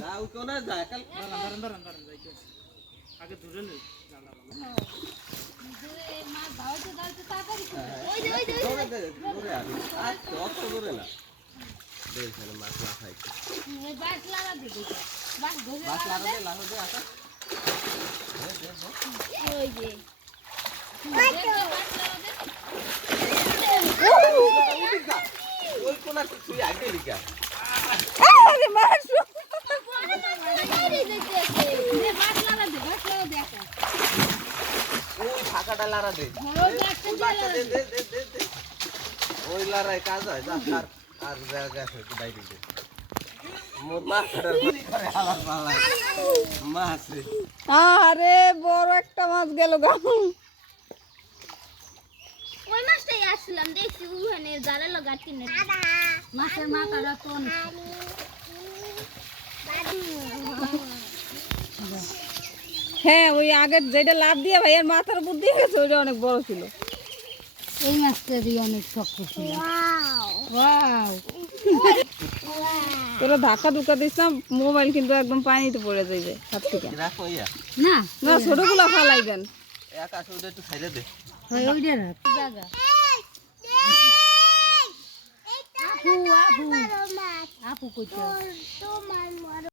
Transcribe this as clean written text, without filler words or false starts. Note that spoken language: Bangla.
যাও তো না যায় কাল দাঁড়ান যাইতে আগে ধরে লই জালা ভালো মাছ ভাইতে দাইতে তাড়াতাড়ি দূরে আর অত দূরে না দেখেন মাছ না খাইছে এই বাস লাগা দিবি বাস ধরে মাছ লাগা দে আসা ওই যে ওই কোনা তুই আগে লিখা আরে মাছ বাস লাগা দে দেখা ওই ফাঁকাটা লারা দে ওই বাসটা দে দে ওই লারাই কাজ হয় যা আর জায়গা আছে বাইরে দে মোর মাছটার বড়ি করে আবার পালা মাছ রে আরে বড় একটা মাছ গেল গা ওই মাছটাই আসলাম দেখছি ওখানে জালে লাগাতি না মাছের মাথাটা কোন হ্যাঁ ওই আগের যেটা লাভ দিয়ে ভাইয়ের মাথার উপর দিয়ে গেছে ওইটা অনেক বড় ছিল এই মাছটারই অনেক শক্ত ছিল ওয়াও তোরা ধাক্কা ধুক্কা দিস না মোবাইল কিন্তু একদম পানিতে পড়ে যাইবে হাত থেকে রাখো ইয়া না না ছোটগুলো ফালাই দেন আকাশ ওটা একটু খাইলে দে ওই ওইটা রাখ জায়গা আপু আপু আপু কইতো